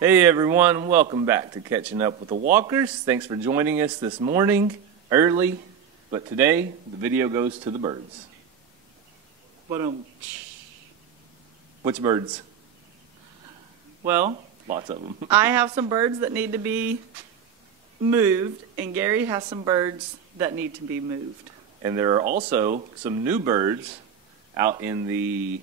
Hey everyone, welcome back to Catching Up with the Walkers. Thanks for joining us this morning, early, but today the video goes to the birds. Which birds? Well, lots of them. I have some birds that need to be moved, and Gary has some birds that need to be moved. And there are also some new birds out in the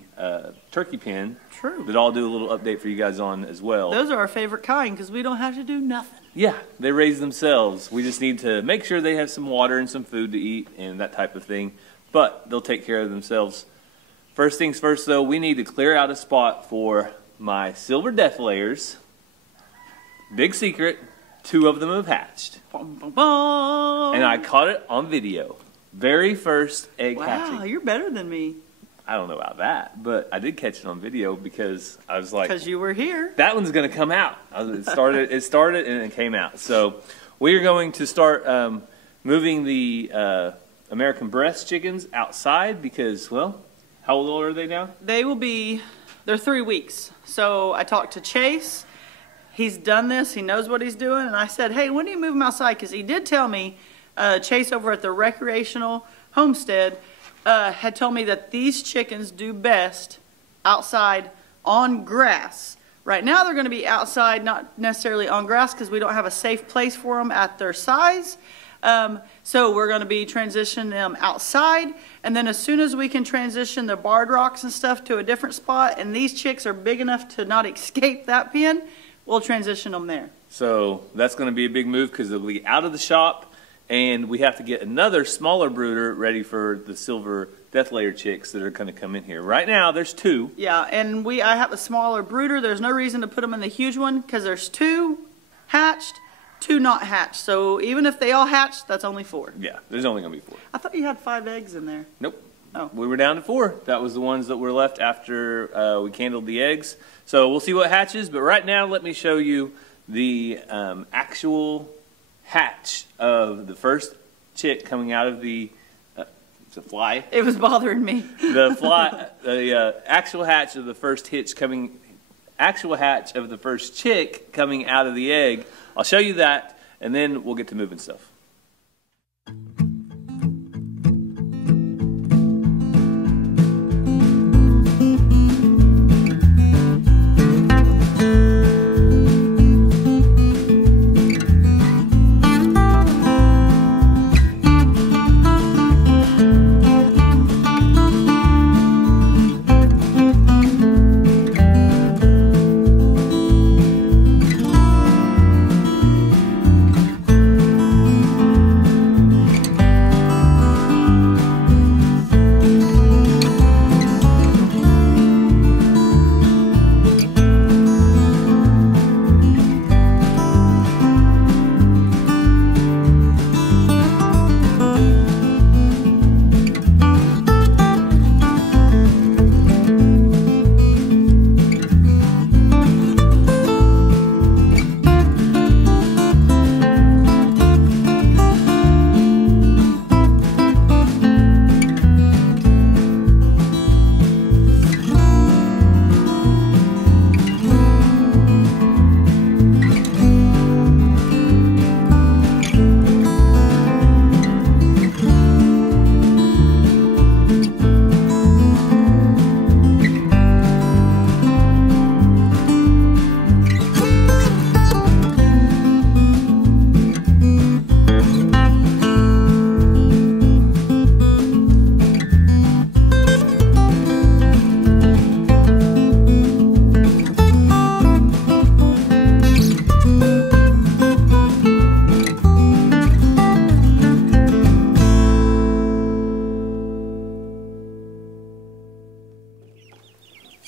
turkey pen. True. That I'll do a little update for you guys on as well. Those are our favorite kind because we don't have to do nothing. Yeah, they raise themselves. We just need to make sure they have some water and some food to eat and that type of thing. But they'll take care of themselves. First things first, though, we need to clear out a spot for my silver death layers. Big secret, 2 of them have hatched. Bum, bum, bum. And I caught it on video. Very first egg hatching. Wow, you're better than me. I don't know about that, but I did catch it on video because I was like, because you were here. That one's going to come out. It started and it came out. So we are going to start moving the American breast chickens outside because, well, how old are they now? They're 3 weeks. So I talked to Chase. He's done this. He knows what he's doing. And I said, hey, when do you move them outside? Because he did tell me, Chase over at the recreational homestead had told me that these chickens do best outside on grass. Right now they're going to be outside, not necessarily on grass because we don't have a safe place for them at their size. So we're going to be transitioning them outside, and then as soon as we can transition the barred rocks and stuff to a different spot, and these chicks are big enough to not escape that pen, we'll transition them there. So that's going to be a big move because they'll be out of the shop. And we have to get another smaller brooder ready for the silver death layer chicks that are going to come in here. Right now, there's 2. Yeah, and I have a smaller brooder. There's no reason to put them in the huge one because there's 2 hatched, 2 not hatched. So even if they all hatched, that's only 4. Yeah, there's only going to be 4. I thought you had 5 eggs in there. Nope. Oh. We were down to 4. That was the ones that were left after we candled the eggs. So we'll see what hatches. But right now, let me show you the actual hatch of the first chick coming out of the it's a fly. It was bothering me. The actual hatch of the first chick coming out of the egg. I'll show you that, and then we'll get to moving stuff.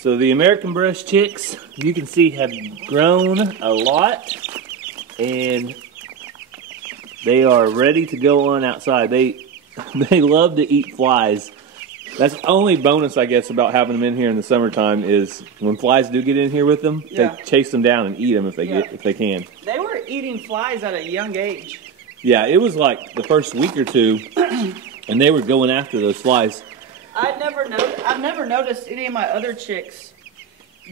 So the American breast chicks, you can see, have grown a lot, and they are ready to go on outside. They love to eat flies. That's the only bonus, I guess, about having them in here in the summertime is when flies do get in here with them, they chase them down and eat them if they can. They were eating flies at a young age. Yeah, it was like the first week or two, and they were going after those flies. I've never noticed any of my other chicks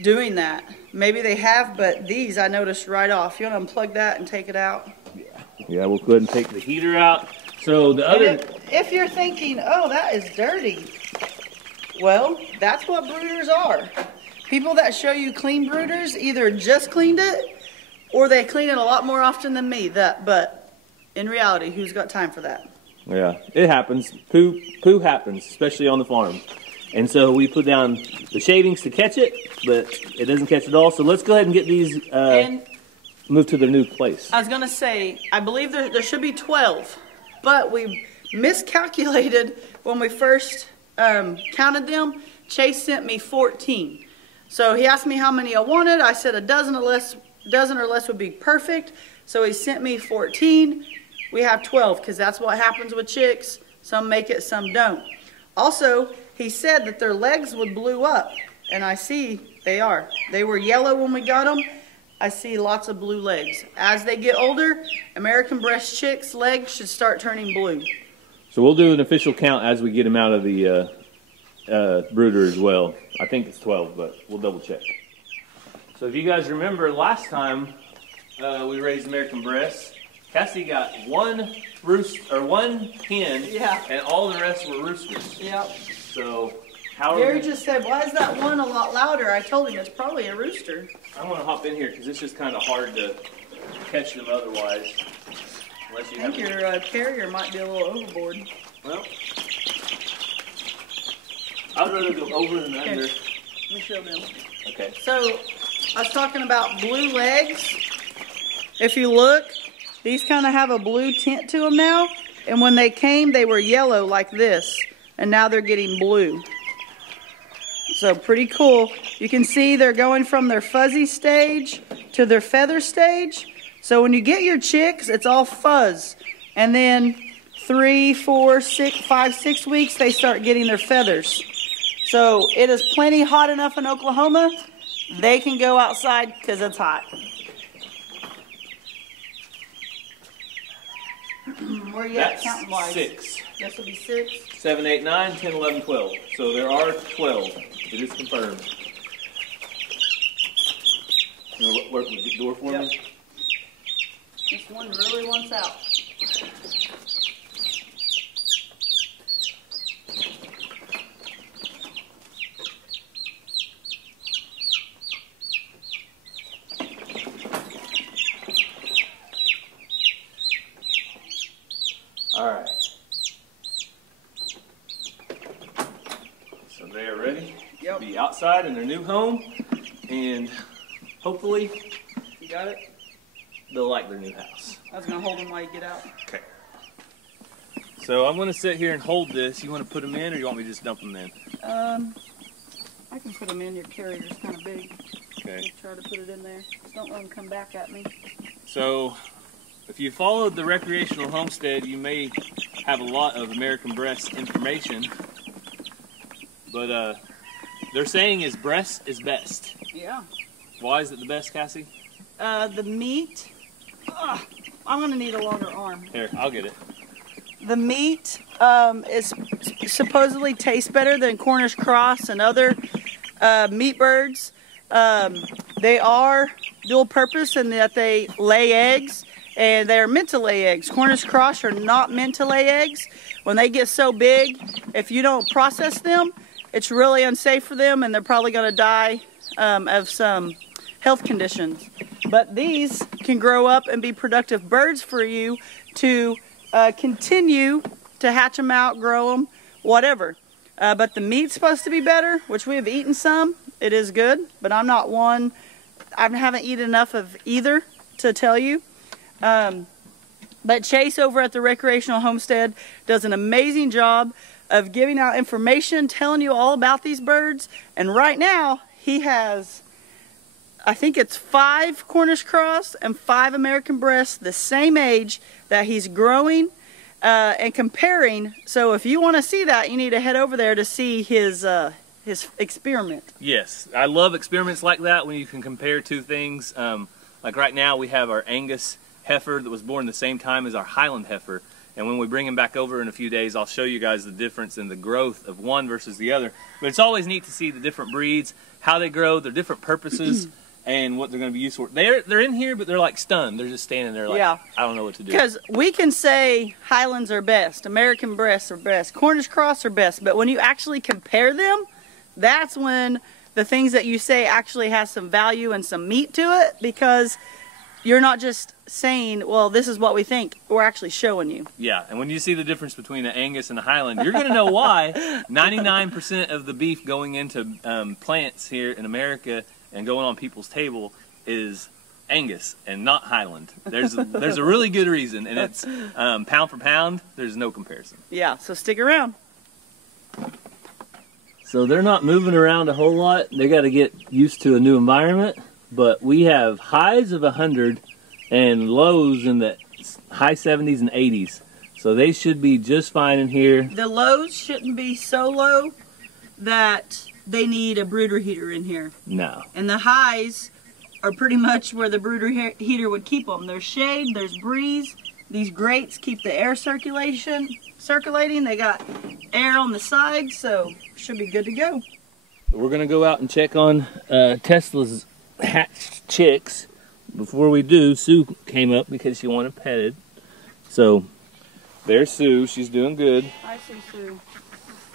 doing that. Maybe they have, but these I noticed right off. You want to unplug that and take it out? Yeah, we'll go ahead and take the heater out. So the other... If you're thinking, oh, that is dirty. Well, that's what brooders are. People that show you clean brooders either just cleaned it or they clean it a lot more often than me. But in reality, who's got time for that? Yeah, it happens. Poo happens, especially on the farm. And so we put down the shavings to catch it, but it doesn't catch it all. So let's go ahead and get these moved to their new place. I was going to say, I believe there should be 12, but we miscalculated when we first counted them. Chase sent me 14. So he asked me how many I wanted. I said a dozen or less would be perfect. So he sent me 14. We have 12 because that's what happens with chicks. Some make it, some don't. Also, he said that their legs would blue up, and I see they are. They were yellow when we got them. I see lots of blue legs. As they get older, American breast chicks' legs should start turning blue. So we'll do an official count as we get them out of the brooder as well. I think it's 12, but we'll double check. So if you guys remember last time we raised American breasts, Cassie got one hen, yeah, and all the rest were roosters. Yep. So Gary just said, why is that one a lot louder? I told him it's probably a rooster. I want to hop in here because it's just kind of hard to catch them otherwise. Unless you I think your carrier might be a little overboard. Well, I'd rather go over than under. Let me show them. Okay. So, I was talking about blue legs. If you look, these kind of have a blue tint to them now. And when they came, they were yellow like this. And now they're getting blue. So pretty cool. You can see they're going from their fuzzy stage to their feather stage. So when you get your chicks, it's all fuzz. And then 3, 4, 5, 6 weeks, they start getting their feathers. So it is plenty hot enough in Oklahoma. They can go outside because it's hot. Where are you at counting wise? 6. This will be 6. 7, 8, 9, 10, 11, 12. So there are 12. It is confirmed. You know, work with the door for me? This one really wants out. All right. So they are ready to be outside in their new home, and hopefully, you got it? They'll like their new house. I was going to hold them while you get out. Okay. So I'm going to sit here and hold this. You want to put them in, or you want me to just dump them in? I can put them in. Your carrier's kind of big. Okay. I'll try to put it in there. Just don't let them come back at me. So, if you followed the recreational homestead, you may have a lot of American breast information. But they're saying is breast is best. Yeah. Why is it the best, Cassie? The meat. I'm going to need a longer arm. Here, I'll get it. The meat is supposedly tastes better than Cornish cross and other meat birds. They are dual purpose in that they lay eggs, and they're meant to lay eggs. Cornish cross are not meant to lay eggs. When they get so big, if you don't process them, it's really unsafe for them, and they're probably going to die of some health conditions. But these can grow up and be productive birds for you to continue to hatch them out, grow them, whatever. But the meat's supposed to be better, which we have eaten some. It is good, but I'm not one. I haven't eaten enough of either to tell you. But Chase over at the Recreational Homestead does an amazing job of giving out information, telling you all about these birds. And right now, he has, I think it's 5 Cornish cross and 5 American breasts, the same age, that he's growing and comparing. So if you want to see that, you need to head over there to see his experiment. Yes, I love experiments like that when you can compare two things. Like right now we have our Angus heifer that was born the same time as our Highland heifer, And when we bring him back over in a few days, I'll show you guys the difference in the growth of one versus the other. But it's always neat to see the different breeds, how they grow, their different purposes, and what they're going to be used for. They're in here, but they're like stunned. They're just standing there like, I don't know what to do. Because we can say Highlands are best, American Breasts are best, Cornish Cross are best, but when you actually compare them, that's when the things that you say actually has some value and some meat to it, because you're not just saying, well, this is what we think. We're actually showing you. Yeah, and when you see the difference between an Angus and a Highland, you're going to know why 99% of the beef going into plants here in America and going on people's table is Angus and not Highland. There's a really good reason, and it's pound for pound, there's no comparison. Yeah, so stick around. So they're not moving around a whole lot. They got to get used to a new environment. But we have highs of 100 and lows in the high 70s and 80s. So they should be just fine in here. The lows shouldn't be so low that they need a brooder heater in here. No. And the highs are pretty much where the brooder heater would keep them. There's shade, there's breeze. These grates keep the air circulating. They got air on the side, so should be good to go. We're going to go out and check on Tesla's hatched chicks. Before we do, Sue came up because she wanted petted. So there's Sue. She's doing good. I see Sue.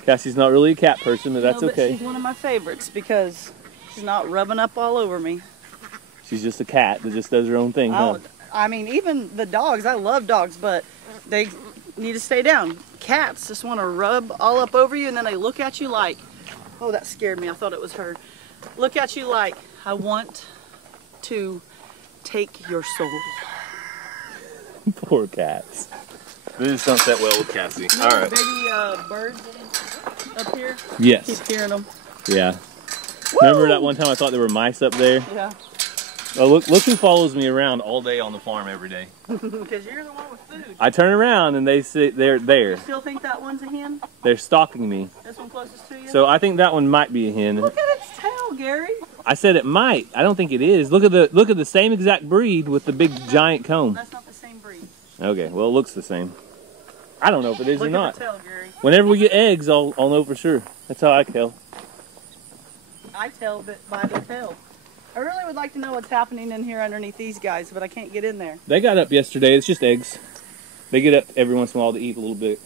Cassie's not really a cat person, but that's but okay. She's one of my favorites because she's not rubbing up all over me. She's just a cat that just does her own thing, huh? I mean, even the dogs, I love dogs, but they need to stay down. Cats just want to rub all up over you, and then they look at you like, oh, that scared me. I thought it was her. Look at you like, I want to take your soul. Poor cats. This just don't set well with Cassie. No, all right. Baby birds up here? Yes. Keep hearing them. Yeah. Woo! Remember that one time I thought there were mice up there? Yeah. Oh, look who follows me around all day on the farm every day. Because you're the one with food. I turn around and they sit they're there. You still think that one's a hen? They're stalking me. This one closest to you? So I think that one might be a hen. Look at its tail, Gary. I said it might. I don't think it is. Look at the same exact breed with the big giant comb. That's not the same breed. Okay, well it looks the same. I don't know if it is or not. Look at the tail, Gary. Whenever we get eggs, I'll know for sure. That's how I tell. I tell by the tail. I really would like to know what's happening in here underneath these guys, but I can't get in there. They got up yesterday. It's just eggs. They get up every once in a while to eat a little bit.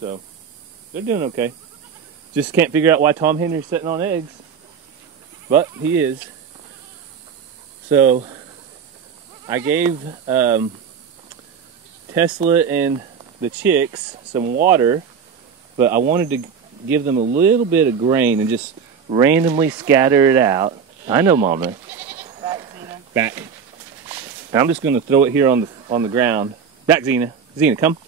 So, they're doing okay. Just can't figure out why Tom Henry's sitting on eggs. But he is. So, I gave Tesla and the chicks some water, but I wanted to give them a little bit of grain and just randomly scatter it out. I know, Mama. Back, Xena. Back. And I'm just going to throw it here on the ground. Back, Xena. Xena, come.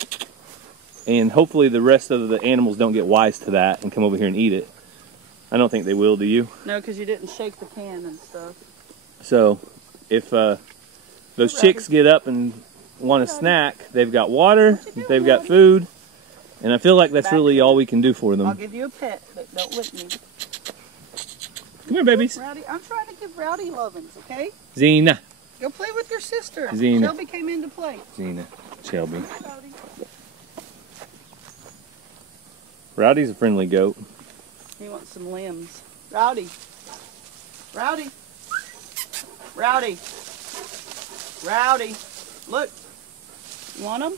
And hopefully the rest of the animals don't get wise to that and come over here and eat it. I don't think they will, do you? No, because you didn't shake the can and stuff. So, if those chicks get up and want a snack, they've got water, they've got food, and I feel like that's really all we can do for them. I'll give you a pet, but don't lick me. Come here, babies. Rowdy, I'm trying to give Rowdy lovins, okay? Xena. Go play with your sister. Xena. Shelby came in to play. Xena. Shelby. Hi, Rowdy. Rowdy's a friendly goat. He wants some limbs. Rowdy. Rowdy. Rowdy. Rowdy. Look. You want them?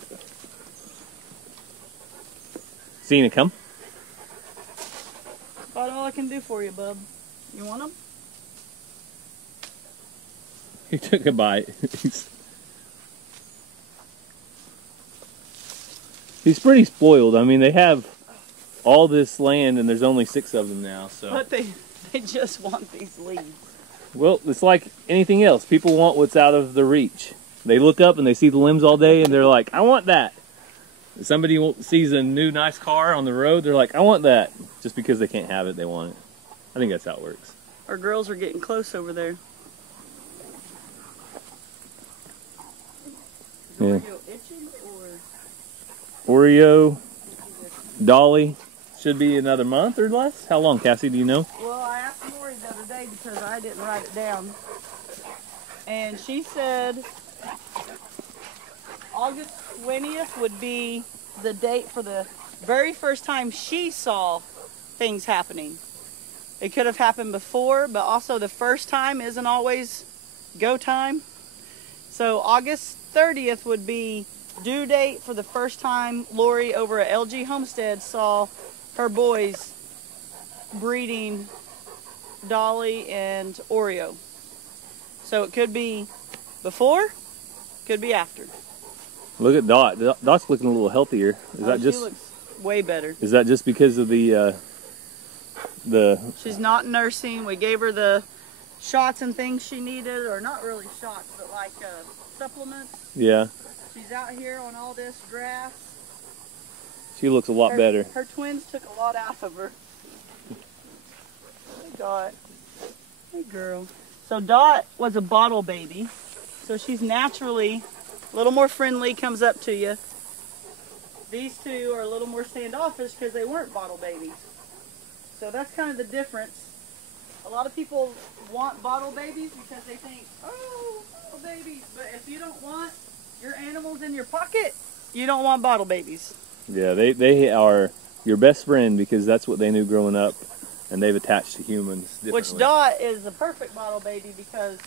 Xena, come. About all I can do for you, bub. You want them? He took a bite. He's pretty spoiled. I mean, they have all this land and there's only 6 of them now. So. But they just want these leaves. Well, it's like anything else. People want what's out of their reach. They look up and they see the limbs all day and they're like, I want that. If somebody sees a new nice car on the road, they're like, I want that. Just because they can't have it, they want it. I think that's how it works. Our girls are getting close over there. Is Yeah. Oreo itching or? Oreo, Dolly, should be another month or less. How long, Cassie, do you know? Well, I asked Lori the other day because I didn't write it down. And she said August 20th would be the date for the very first time she saw things happening. It could have happened before, but also the first time isn't always go time. So August 30th would be due date for the first time Lori over at LG Homestead saw her boys breeding Dolly and Oreo. So it could be before, could be after. Look at Dot. Dot's looking a little healthier. Is that just? She looks way better. Is that just because of the? She's not nursing. We gave her the shots and things she needed, or not really shots, but like supplements. Yeah. She's out here on all this grass. She looks a lot better. Her twins took a lot out of her. Hey, Dot. Hey, girl. So Dot was a bottle baby, so she's naturally a little more friendly, comes up to you. These two are a little more standoffish because they weren't bottle babies. So that's kind of the difference. A lot of people want bottle babies because they think, oh, bottle babies. But if you don't want your animals in your pocket, you don't want bottle babies. Yeah, they are your best friend because that's what they knew growing up, and they've attached to humans differently. Which Dot is the perfect bottle baby because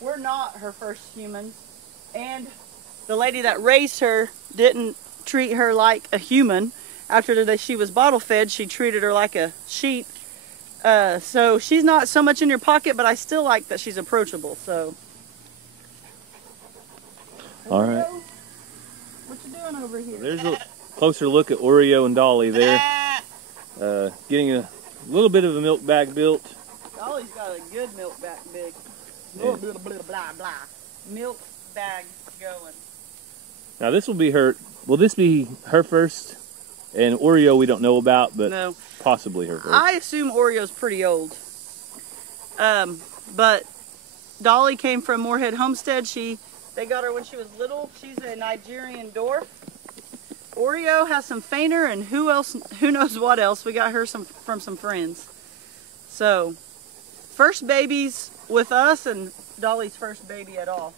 we're not her first humans. And the lady that raised her didn't treat her like a human. After she was bottle fed, she treated her like a sheep. So she's not so much in your pocket, but I still like that she's approachable. So. All right. What you doing over here? There's a closer look at Oreo and Dolly there. Getting a little bit of a milk bag built. Dolly's got a good milk bag big. Yeah. Blah, blah, blah, blah. Milk bag going. Now this will be her. Will this be her first? And Oreo we don't know about, but no. Possibly her first. I assume Oreo's pretty old. But Dolly came from Moorhead Homestead. They got her when she was little. She's a Nigerian dwarf. Oreo has some fainter, and who knows what else. We got her from some friends. So, first babies with us, and Dolly's first baby at all.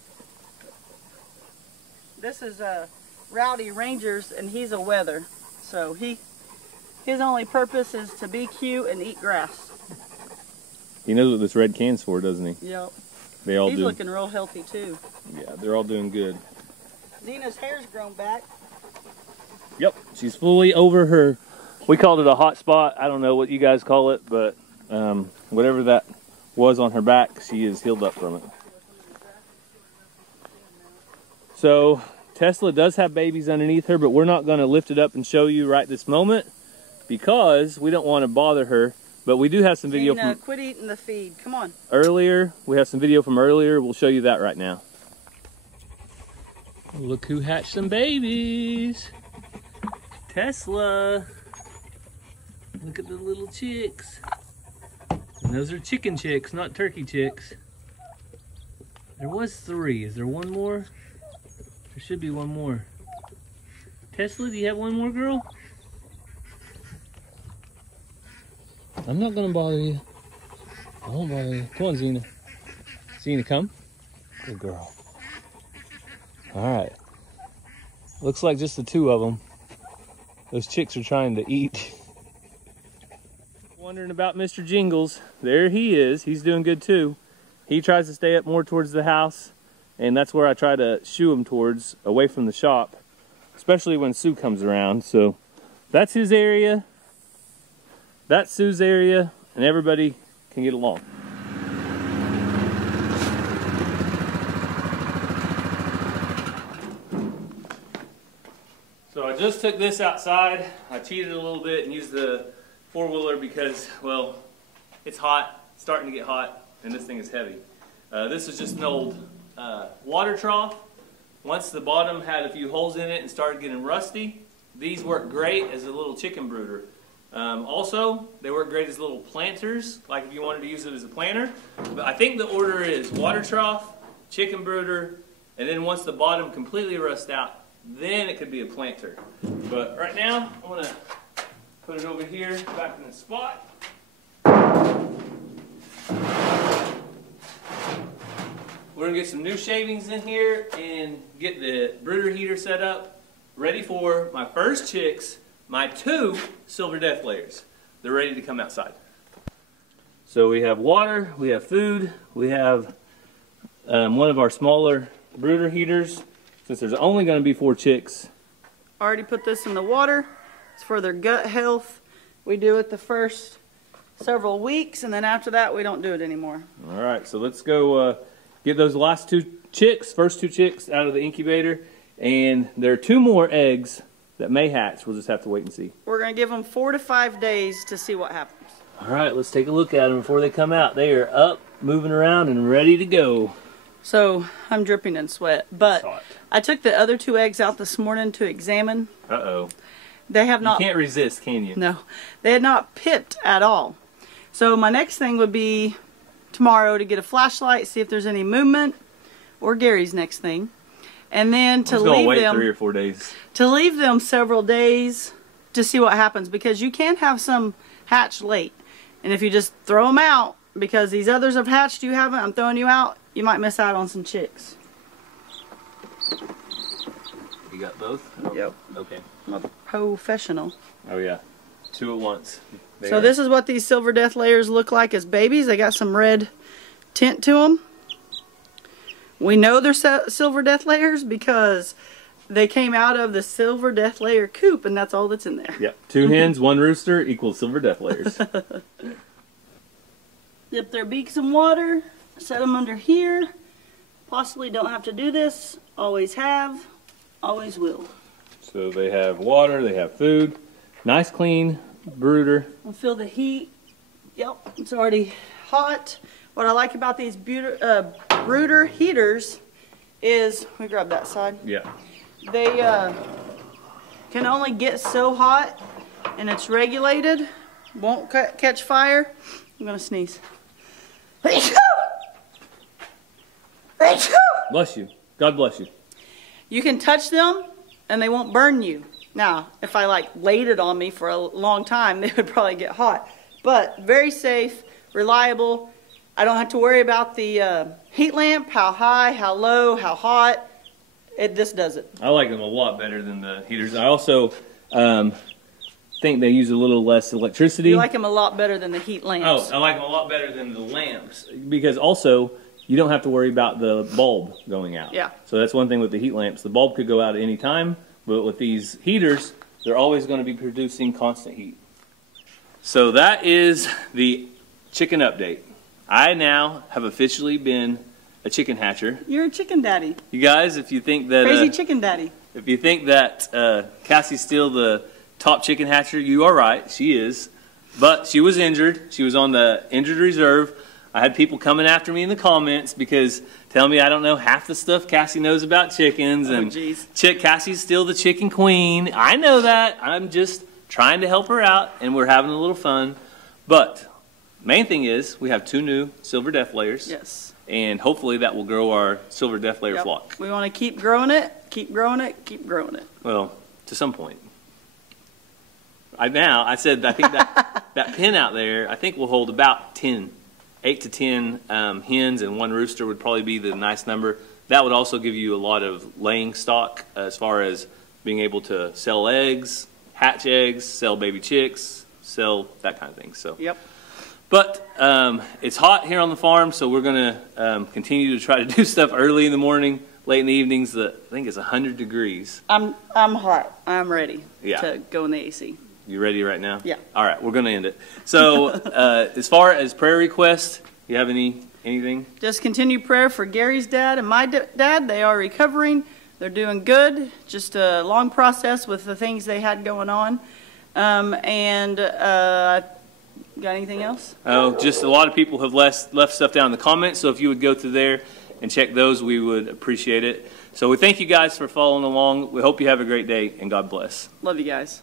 This is Rowdy Rangers, and he's a wether. So his only purpose is to be cute and eat grass. He knows what this red can's for, doesn't he? Yep. He's looking real healthy too. Yeah, they're all doing good. Zena's hair's grown back. Yep, she's fully over her. We called it a hot spot. I don't know what you guys call it, but whatever that was on her back, she is healed up from it. So Tesla does have babies underneath her, but we're not going to lift it up and show you right this moment because we don't want to bother her. But we do have some video from quit eating the feed. Come on. Earlier. We have some video from earlier. We'll show you that right now. Look who hatched some babies. Tesla. Look at the little chicks. And those are chicken chicks, not turkey chicks. There was 3. Is there one more? There should be one more. Tesla, do you have one more, girl? I'm not gonna bother you. I won't bother you. Come on, Zena. Zena, come. Good girl. Alright. Looks like just the 2 of them. Those chicks are trying to eat. Wondering about Mr. Jingles. There he is. He's doing good too. He tries to stay up more towards the house, and that's where I try to shoo him towards, away from the shop, especially when Sue comes around. So that's his area. That's Sue's area, and everybody can get along. So I just took this outside. I cheated a little bit and used the 4-wheeler because, well, it's hot, it's starting to get hot, and this thing is heavy. This is just an old water trough. Once the bottom had a few holes in it and started getting rusty, these work great as a little chicken brooder. Also, they work great as little planters, like if you wanted to use it as a planter. But I think the order is water trough, chicken brooder, and then once the bottom completely rusts out, then it could be a planter. But right now, I'm going to put it over here, back in the spot. we're gonna get some new shavings in here and get the brooder heater set up, ready for my first chicks, my 2 silver death layers. They're ready to come outside. So we have water, we have food, we have one of our smaller brooder heaters. Since there's only going to be 4 chicks. Already put this in the water. It's for their gut health. We do it the first several weeks, and then after that we don't do it anymore. All right, so let's go get those last 2 chicks, first 2 chicks out of the incubator, and there are 2 more eggs that may hatch. We'll just have to wait and see. We're going to give them 4 to 5 days to see what happens. All right, let's take a look at them before they come out. They are up, moving around, and ready to go. So I'm dripping in sweat, but I took the other 2 eggs out this morning to examine. Uh-oh. They have not. You can't resist, can you? No, they had not pipped at all. So my next thing would be tomorrow to get a flashlight, see if there's any movement, or Gary's next thing, and then to leave them 3 or 4 days. To leave them several days to see what happens, because you can have some hatch late, and if you just throw them out because these others have hatched, you haven't, I'm throwing you out, you might miss out on some chicks. You got both? Oh, yep. Okay. I'm a professional. Oh yeah, 2 at once. So this is what these silver death layers look like as babies. They got some red tint to them. We know they're silver death layers because they came out of the silver death layer coop, and that's all that's in there. Yep. 2 hens, 1 rooster equals silver death layers. Dip their beaks in water, set them under here. Possibly don't have to do this. Always have, always will. So they have water, they have food, nice clean brooder. And feel the heat. Yep, it's already hot. What I like about these brooder heaters is, let me grab that side. Yeah. They can only get so hot, and it's regulated. Won't catch fire. I'm gonna sneeze. Bless you. God bless you. You can touch them and they won't burn you. Now, if I like laid it on me for a long time, they would probably get hot. But very safe, reliable. I don't have to worry about the heat lamp, how high, how low, how hot. This does it. I like them a lot better than the heaters. I also think they use a little less electricity. You like them a lot better than the heat lamps. Oh, I like them a lot better than the lamps, because also you don't have to worry about the bulb going out. Yeah. So that's one thing with the heat lamps. The bulb could go out at any time, but with these heaters, they're always going to be producing constant heat. So that is the chicken update. I now have officially been a chicken hatcher. You're a chicken daddy. You guys, if you think that crazy chicken daddy. If you think that Cassie's still the top chicken hatcher, you are right. She is. But she was injured. She was on the injured reserve. I had people coming after me in the comments because telling me I don't know half the stuff Cassie knows about chickens. And Cassie's still the chicken queen. I know that. I'm just trying to help her out, and we're having a little fun. But main thing is we have 2 new silver death layers. Yes. And hopefully that will grow our silver death layer flock. We want to keep growing it, keep growing it, keep growing it. Well, to some point. I think that pen out there, I think will hold about 10, 8 to 10 hens, and 1 rooster would probably be the nice number. That would also give you a lot of laying stock as far as being able to sell eggs, hatch eggs, sell baby chicks, sell that kind of thing. So. Yep. But it's hot here on the farm, so we're going to continue to try to do stuff early in the morning, late in the evenings. I think it's 100 degrees. I'm hot. I'm ready to go in the AC. You ready right now? Yeah. All right, we're going to end it. So as far as prayer requests, you have anything? Just continue prayer for Gary's dad and my dad. They are recovering. They're doing good. Just a long process with the things they had going on. Got anything else? Oh, just a lot of people have left stuff down in the comments, so if you would go through there and check those, we would appreciate it. So we thank you guys for following along. We hope you have a great day, and God bless. Love you guys.